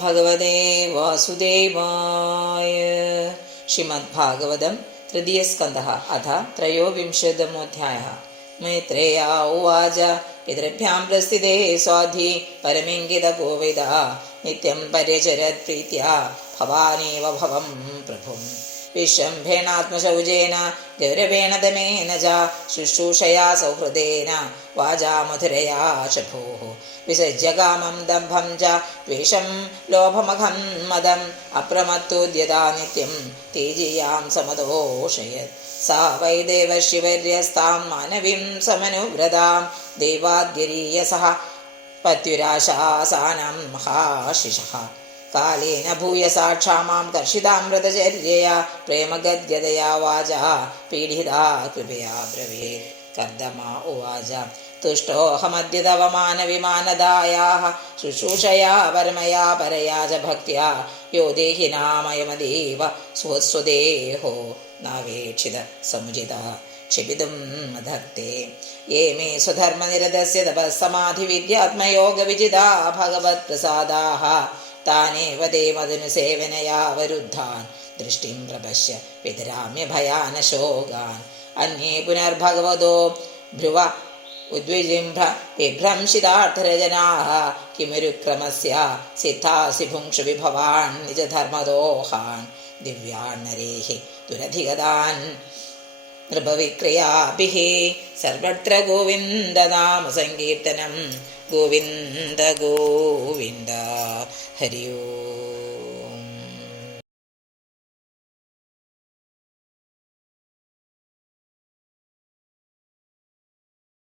ഭഗവതേ വാസുദേവായ. ശ്രീമദ്ഭാഗവതം തൃതീയസ്കന്ധഃ അഥ ത്രയോവിംശതമോऽധ്യായः. മൈത്രേയ ഉവാച പിതൃഭ്യാം പ്രസ്ഥിതേ സ്വാധി പരമിംഗിതകോവിദഃ നിത്യം പര്യചരത് പ്രീത്യാ ഭവാനേവ ഭവം പ്രഭും. വിശ്വംഭേണാത്മശൗചേന ഗൗരവേണ ദമേന ച ശുശ്രൂഷയാ സൗഹൃദേന വാചാ മധുരയാ ച ഭൂഃ. വിസജ്യ കാമം ദംഭം ച ദ്വേഷം ലോഭമഖം മദം അപ്രമത്തോദ്യതാ നിത്യം തേജീയാം സമദോഷയത്. സാ വൈ ദേവർഷിവര്യസ്താം മാനവീം സമനുവ്രതാം ദേവാദ്ഗരീയസഃ പത്യുരാശാസാനം മഹാശിശഃ. കാലേന ഭൂയസാ ക്ഷാമാം കർഷിതാമൃതചര്യയാ പ്രേമഗദ്ഗതയാ വാചാ പീഡിതാ കൃപയാ ബ്രവീത്. കർദമാ ഉവാച തുഷ്ടോഹമദ്യ തവ മാനവിമാനദായാഃ ശുശ്രൂഷയാ പരമയാ പരയാ ച ഭക്ത്യാ യോ ദേഹിനാമയമതീവ സ്വസ്വദേഹോ നാവേക്ഷിത സമുചിതഃ ക്ഷിപിതും മധക്തേ. യേ മേ സ്വധർമ്മനിരതസ്യ തപസ്സമാധിവിദ്യാത്മയോഗവിജിതാ ഭഗവത്പ്രസാദാഃ താനേവ തേ മദനുസേവനയാ വരുദ്ധാൻ ദൃഷ്ടിം പ്രപശ്യ പിതരാമ്യ ഭയാനശോകാൻ. അന്യേ പുനർഭഗവതോ ഭ്രുവ ഉദ്വിജിംഭ വിഭ്രംശിതാർത്ഥരജനാഃ കിമുരുക്രമസ്യ സിദ്ധാസി ഭുങ്ക്ഷു വിഭവാൻ നിജധർമ്മദോഹാൻ ദിവ്യാൻ നരേഃ ദുരധിഗതാൻ നൃപവിക്രിയാഭിഃ. സർവത്ര ഗോവിന്ദനാമ സങ്കീർത്തനം. ഗോവിന്ദ ഗോവിന്ദ. ഹരി ഓം.